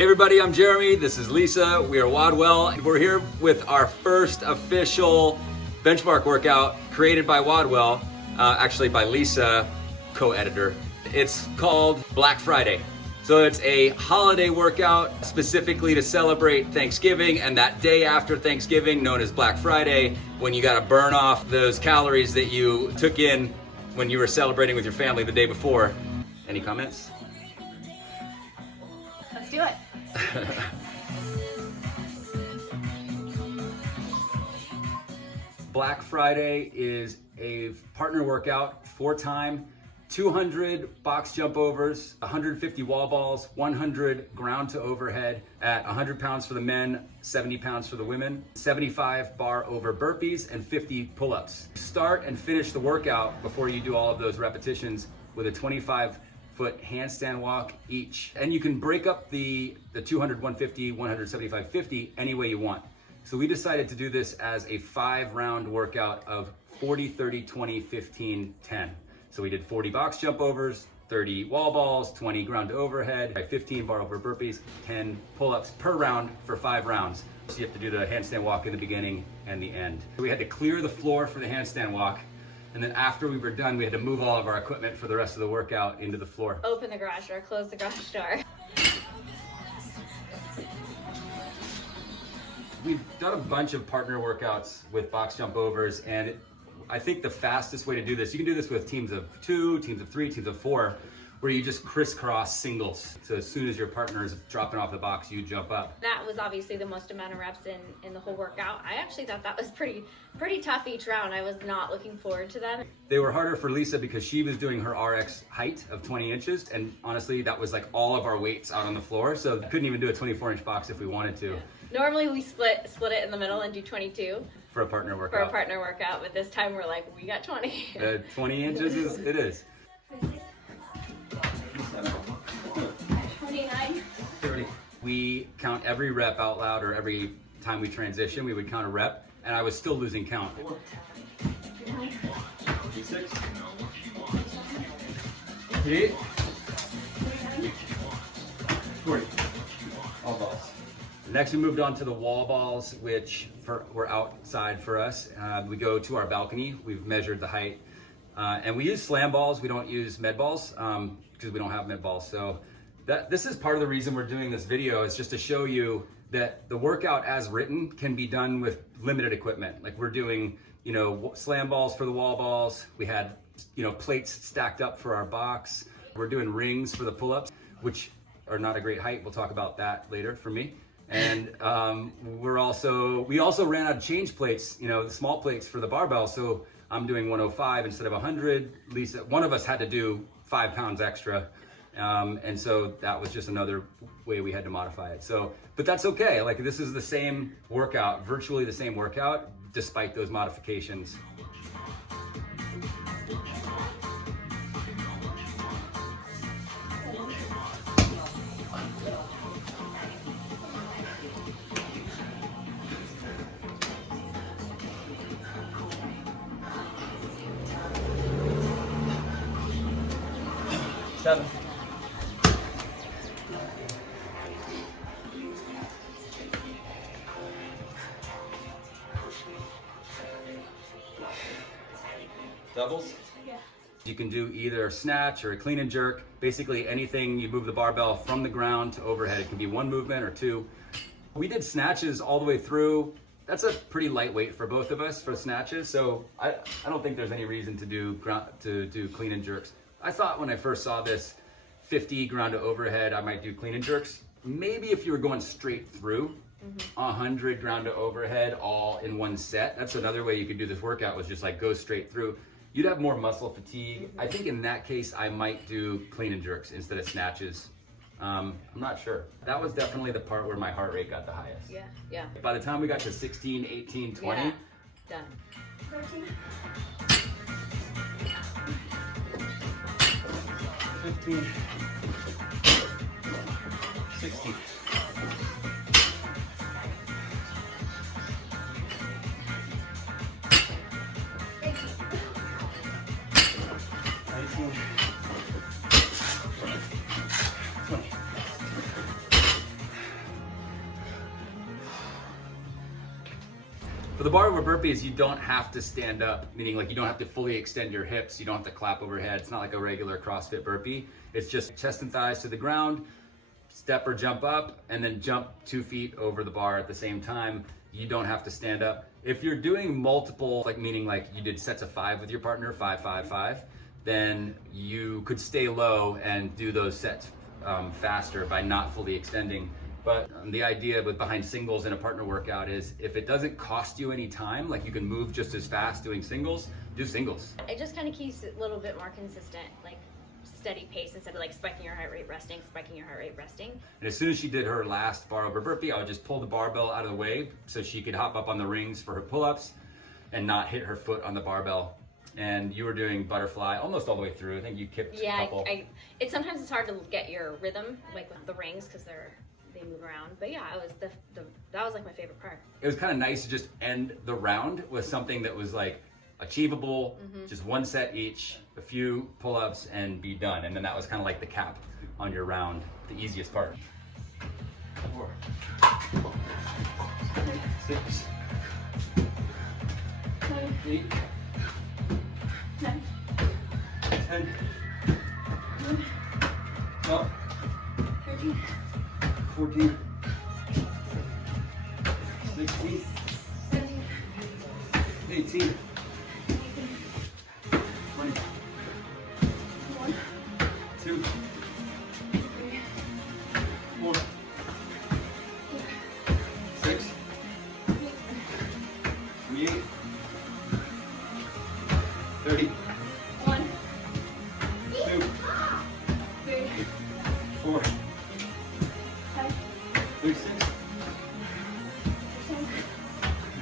Hey everybody, I'm Jeremy, this is Lisa, we are WOD. We're here with our first official benchmark workout created by WOD, actually by Lisa, co-editor. It's called Black Friday. So it's a holiday workout specifically to celebrate Thanksgiving and that day after Thanksgiving, known as Black Friday, when you gotta burn off those calories that you took in when you were celebrating with your family the day before. Any comments? Let's do it. Black Friday is a partner workout, 4-time, 200 box jump overs, 150 wall balls, 100 ground to overhead at 100 pounds for the men, 70 pounds for the women, 75 bar over burpees, and 50 pull-ups. Start and finish the workout before you do all of those repetitions with a 25-foot handstand walk each. And you can break up the 200, 150, 175, 50 any way you want. So we decided to do this as a 5-round workout of 40, 30, 20, 15, 10. So we did 40 box jump overs, 30 wall balls, 20 ground to overhead, 15 bar over burpees, 10 pull-ups per round for 5 rounds. So you have to do the handstand walk in the beginning and the end. So we had to clear the floor for the handstand walk. And then after we were done, we had to move all of our equipment for the rest of the workout into the floor. Open the garage door, close the garage door. We've done a bunch of partner workouts with box jump overs, and I think the fastest way to do this, you can do this with teams of 2, teams of 3, teams of 4, where you just crisscross singles. So as soon as your partner is dropping off the box, you jump up. That was obviously the most amount of reps in the whole workout. I actually thought that was pretty tough each round. I was not looking forward to them. They were harder for Lisa because she was doing her RX height of 20 inches, and honestly, that was like all of our weights out on the floor, so we couldn't even do a 24-inch box if we wanted to. Yeah. Normally we split it in the middle and do 22. For a partner workout. But this time we're like, we got 20. 20 inches it is. 29. 30. We count every rep out loud, or every time we transition, we would count a rep, and I was still losing count. 56. 58. 40. All balls. Next, we moved on to the wall balls, which were outside for us. We go to our balcony. We've measured the height. And we use slam balls. We don't use med balls because we don't have med balls. So this is part of the reason we're doing this video, is just to show you that the workout as written can be done with limited equipment. Like we're doing, slam balls for the wall balls. We had, plates stacked up for our box. We're doing rings for the pull-ups, which are not a great height. We'll talk about that later for me. And we also ran out of change plates, the small plates for the barbell. So I'm doing 105 instead of 100. Lisa, one of us had to do 5 pounds extra. And so that was just another way we had to modify it. So, but that's okay. Like, this is the same workout, virtually the same workout, despite those modifications. Seven. Doubles? Yeah. You can do either a snatch or a clean and jerk. Basically anything you move the barbell from the ground to overhead. It can be 1 movement or 2. We did snatches all the way through. That's a pretty lightweight for both of us for snatches. So I don't think there's any reason to do clean and jerks. I thought when I first saw this 50 ground to overhead, I might do clean and jerks. Maybe if you were going straight through, 100 ground to overhead all in one set. That's another way you could do this workout, was just like go straight through. You'd have more muscle fatigue. I think in that case, I might do clean and jerks instead of snatches. I'm not sure. That was definitely the part where my heart rate got the highest. Yeah, yeah. By the time we got to 16, 18, 20. Yeah. Done. 13. 15. 16. 19. 20. For the bar over burpees, you don't have to stand up, meaning like you don't have to fully extend your hips. You don't have to clap overhead. It's not like a regular CrossFit burpee. It's just chest and thighs to the ground, step or jump up, and then jump 2 feet over the bar at the same time. You don't have to stand up. If you're doing multiple, like meaning like you did sets of 5 with your partner, 5, 5, 5, then you could stay low and do those sets faster by not fully extending. But the idea with behind singles in a partner workout is if it doesn't cost you any time, like you can move just as fast doing singles, do singles. It just kind of keeps it a little bit more consistent, like steady pace instead of like spiking your heart rate, resting, spiking your heart rate, resting. And as soon as she did her last bar over burpee, I would just pull the barbell out of the way so she could hop up on the rings for her pull-ups and not hit her foot on the barbell. And you were doing butterfly almost all the way through. I think you kicked a couple. It's sometimes it's hard to get your rhythm like with the rings because they move around. But yeah, it was that was like my favorite part. It was kind of nice to just end the round with something that was like achievable, just 1 set each, a few pull-ups and be done. And then that was kind of like the cap on your round, the easiest part. 4, 6, 8, 10, 12, 13, 14, 16, 18, 20, 2, 4, 6, 28, 30, 1, 2, 3, 4, 5, 36, 7,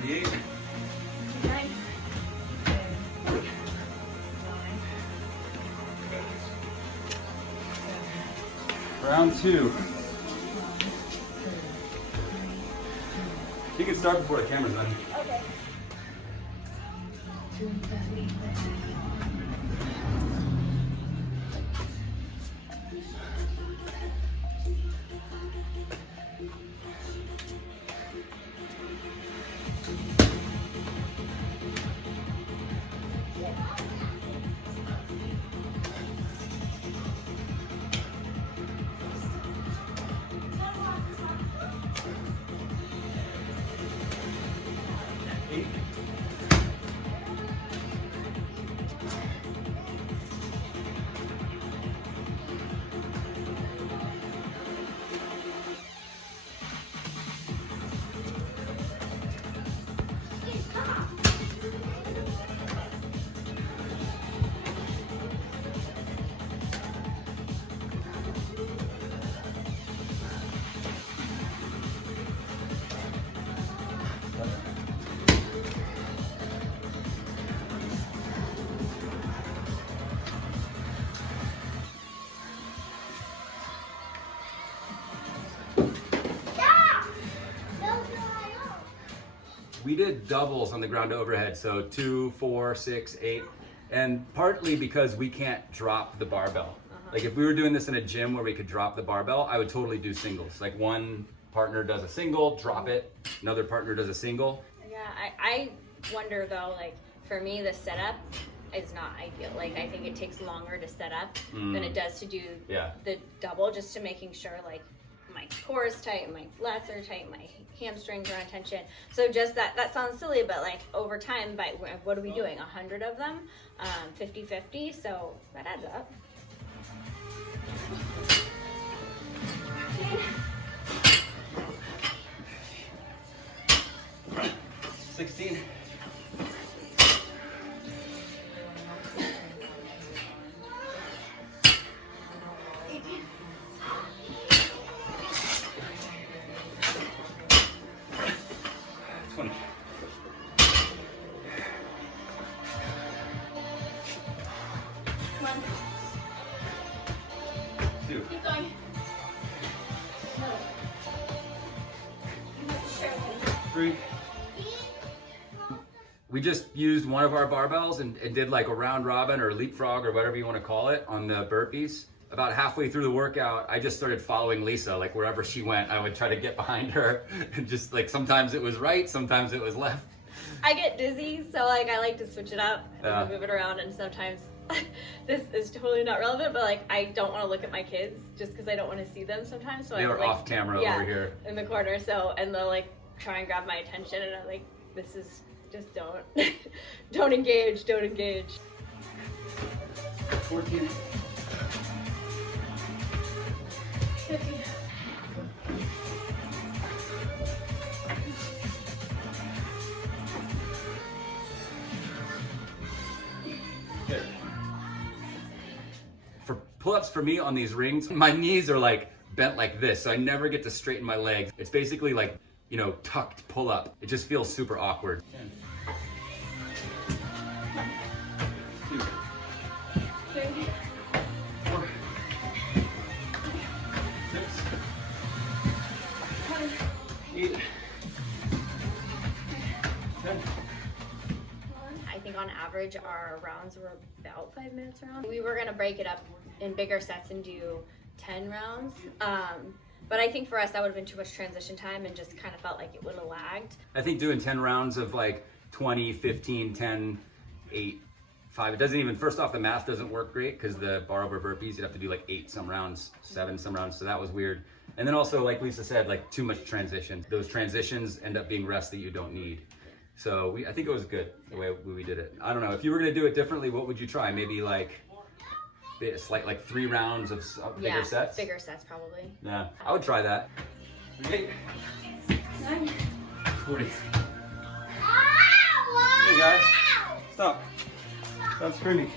38, 9, 10. round 2. You can start before the camera's on. Okay. We did doubles on the ground overhead, so 2, 4, 6, 8, and partly because we can't drop the barbell. Like if we were doing this in a gym where we could drop the barbell, I would totally do singles. Like one partner does a single, drop it, another partner does a single. Yeah, I wonder though, like for me, the setup is not ideal. Like I think it takes longer to set up than it does to do the double, just to making sure like my core is tight, my lats are tight, my hamstrings are on tension. So just that sounds silly, but like over time, by what are we doing? 100 of them, 50-50, so that adds up. 16. 20. 1, 2. keep going. 3. We just used one of our barbells and did like a round robin or leapfrog or whatever you want to call it on the burpees. About halfway through the workout, I just started following Lisa. Like wherever she went, I would try to get behind her. And just like sometimes it was right, sometimes it was left. I get dizzy, so like I like to switch it up and move it around, and sometimes this is totally not relevant, but like I don't want to look at my kids just because I don't want to see them sometimes. So they were like, off camera over here in the corner. So and they'll like try and grab my attention, and I'm like, this is just don't don't engage. 14. 15. Good. For pull-ups for me on these rings, my knees are like bent like this, so I never get to straighten my legs. It's basically like, you know, tucked pull-up. It just feels super awkward. 10. 2. 3. 4. 6. 8. 10. I think on average our rounds were about 5 minutes around. We were gonna break it up in bigger sets and do 10 rounds. But I think for us that would have been too much transition time and just kind of felt like it would have lagged. I think doing 10 rounds of like 20, 15, 10, 8, 5, it doesn't even, first off, the math doesn't work great because the bar over burpees, you'd have to do like 8 some rounds, 7 some rounds, so that was weird. And then also, like Lisa said, like too much transition. Those transitions end up being rests that you don't need. So I think it was good the way we did it. I don't know, if you were gonna do it differently, what would you try? Maybe like, it's like 3 rounds of bigger sets? Bigger sets probably. Yeah, I would try that. 8, 9, 40. Hey guys, stop. Stop screaming.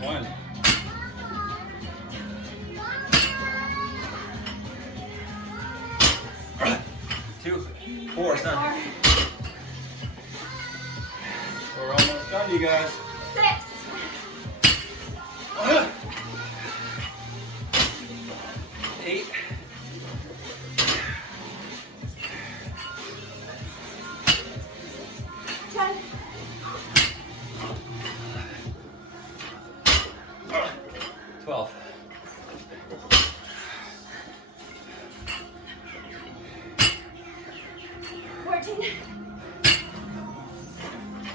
One. 2, 4, son. We're almost done, you guys. 6. 8. 10. 12. 14.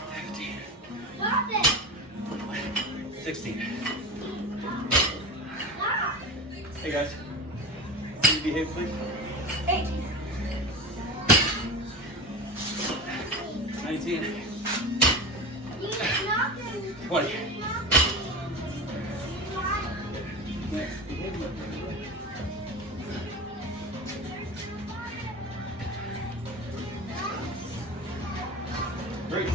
15. 16. Hey guys, can you behave please? 18. 19. 20. Great.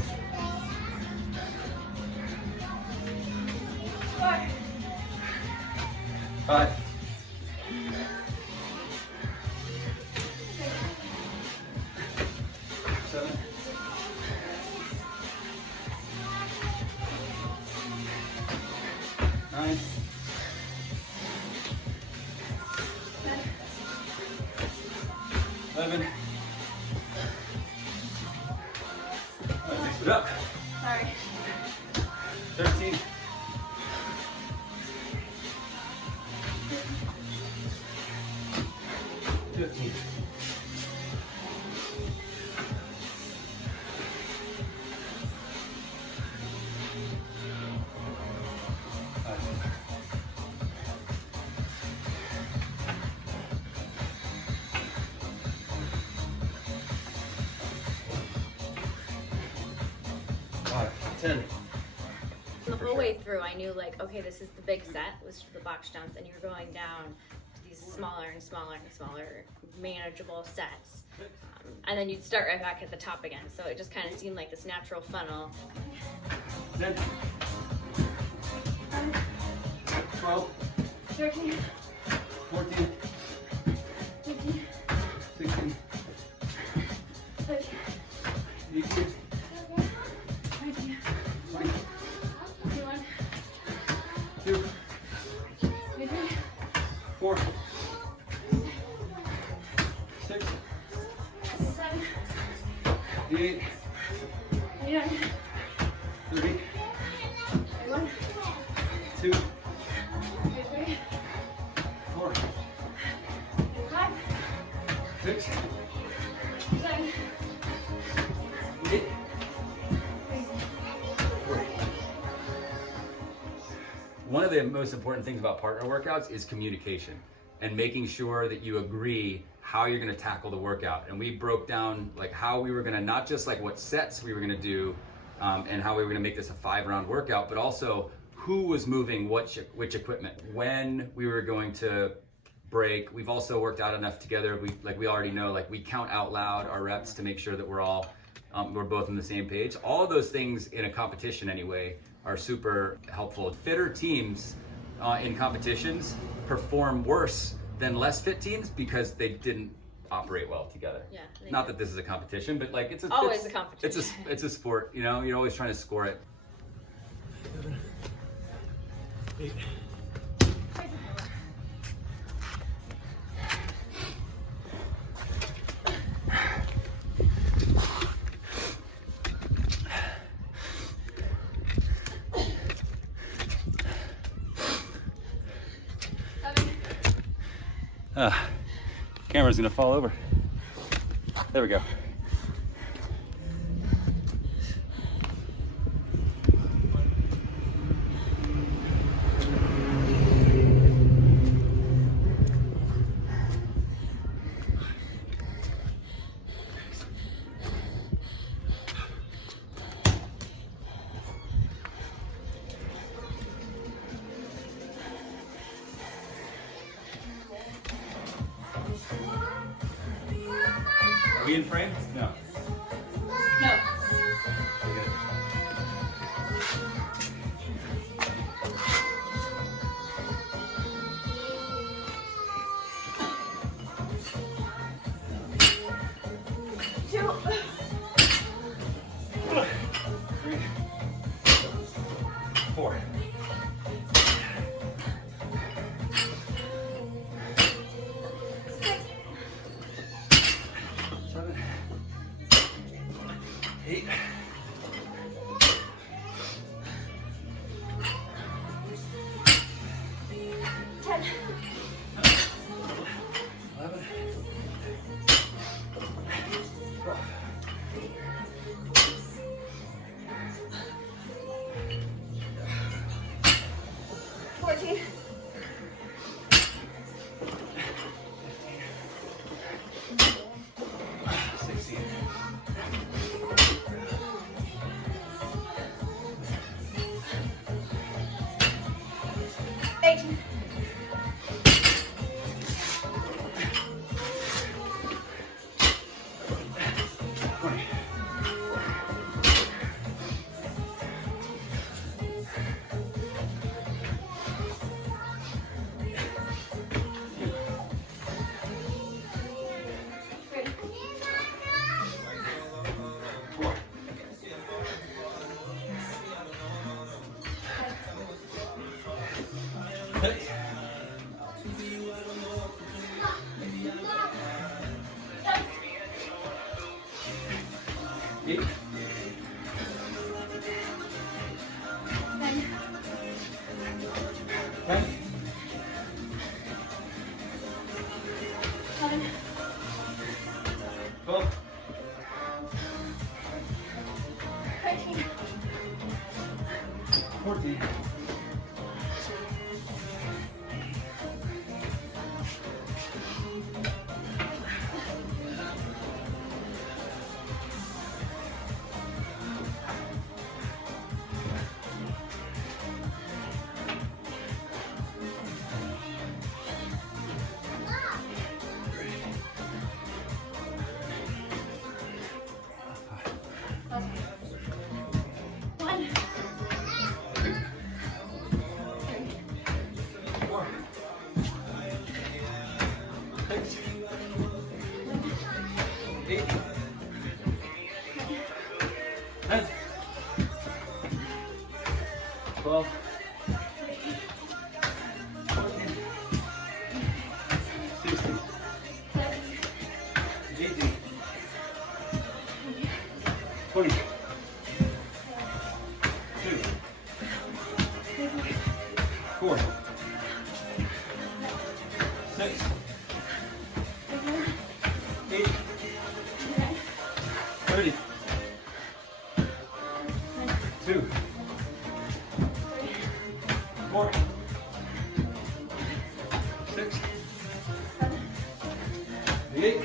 4. 5. 7. 9. 11. Mix it up. Sorry. 13. 15. The whole way through, I knew like, okay, this is the big set, which is the box jumps, and you're going down to these smaller and smaller and smaller, manageable sets. And then you'd start right back at the top again. So it just kind of seemed like this natural funnel. 10, 12, 13, 14, 15, 16, 17, 18, 19, 20, 21, 2, 23, 4, 6, 7, 8, 29, 30, 31, 2, 33, 4, 5, 6, 7, 8. One of the most important things about partner workouts is communication and making sure that you agree how you're going to tackle the workout. And we broke down like how we were going to, not just like what sets we were going to do and how we were going to make this a 5-round workout, but also who was moving which equipment, when we were going to break. We've also worked out enough together. We already know, like we count out loud our reps to make sure that we're all we're both on the same page. All of those things in a competition anyway are super helpful. Fitter teams in competitions perform worse than less fit teams because they didn't operate well together. Yeah. Not that this is a competition, but like it's always a competition. It's a sport, you know. You're always trying to score it. 7, 8. Camera's gonna fall over. There we go. Are we in frame? No. No. Okay. Two. 3, 4. 7, 8, 10. 11, 12. 14. 16. 18. 20. 4. 6. 8. 10. 11. 6, 8, 30, 2, 4, 6, 8,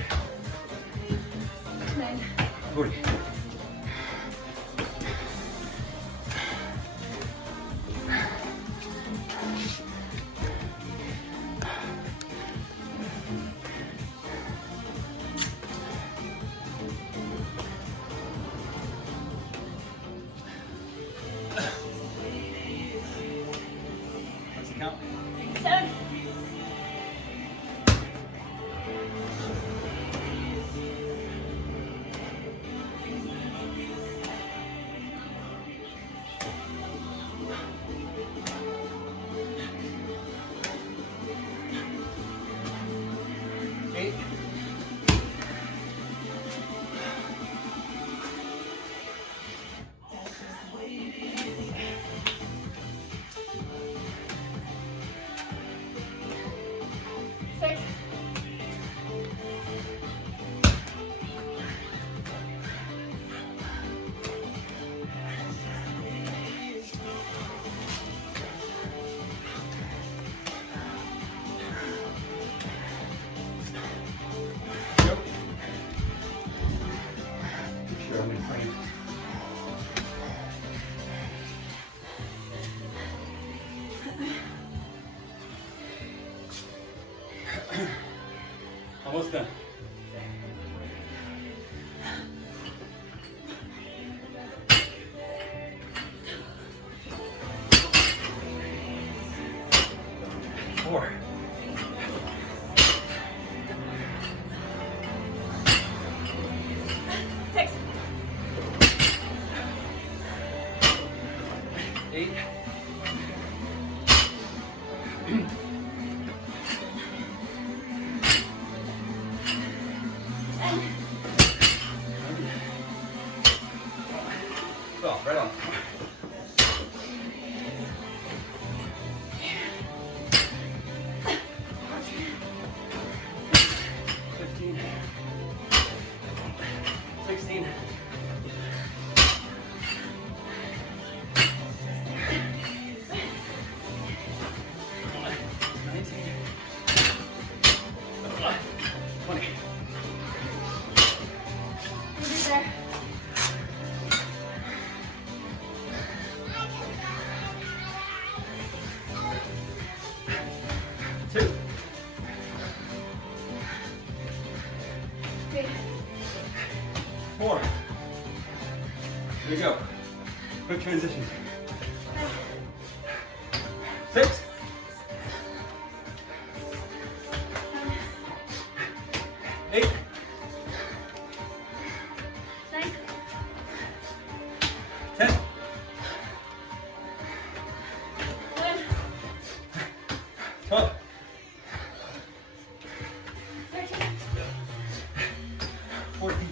40. What's the count? 7. Almost done. Four. 6. 8. 12, right on. 15, 16, 19, 20. There. 2, 3. 4. Here we go. Quick transition. 6. 8. 9. 10. 11. 12. 13. 14.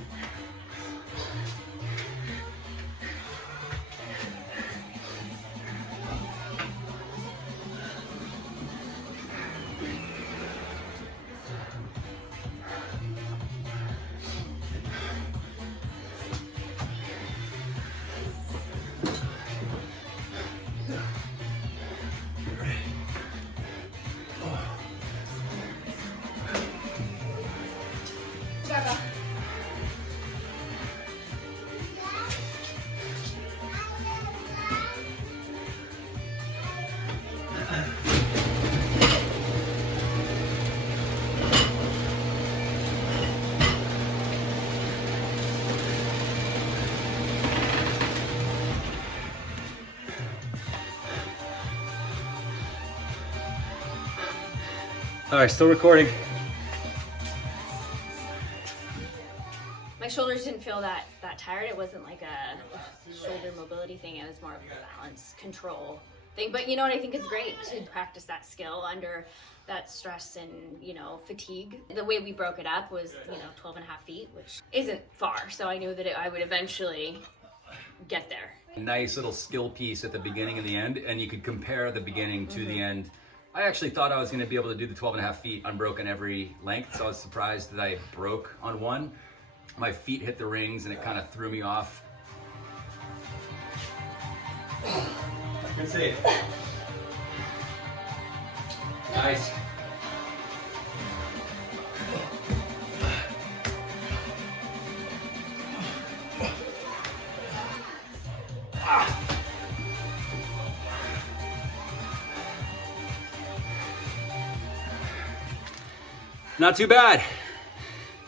Barbell. All right, still recording. My shoulders didn't feel that tired. It wasn't like a shoulder mobility thing. It was more of a balance control thing. But you know what? I think it's great to practice that skill under that stress and, you know, fatigue. The way we broke it up was, 12 and a half feet, which isn't far. So I knew that I would eventually get there. Nice little skill piece at the beginning and the end, and you could compare the beginning to the end I actually thought I was gonna be able to do the 12.5 feet unbroken every length, so I was surprised that I broke on one. My feet hit the rings and it kind of threw me off. Good save. Nice. Not too bad.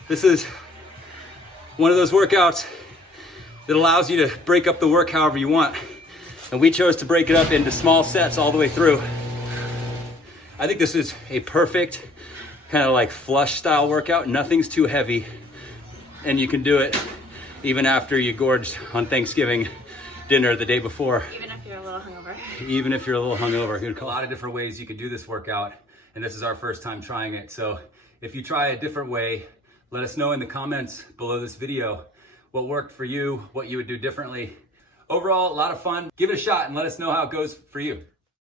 This is one of those workouts that allows you to break up the work however you want. And we chose to break it up into small sets all the way through. I think this is a perfect kind of like flush style workout. Nothing's too heavy. And you can do it even after you gorged on Thanksgiving dinner the day before. Even if you're a little hungover. Even if you're a little hungover. A lot of different ways you could do this workout. And this is our first time trying it. So if you try a different way, let us know in the comments below this video what worked for you, what you would do differently. Overall, a lot of fun. Give it a shot and let us know how it goes for you.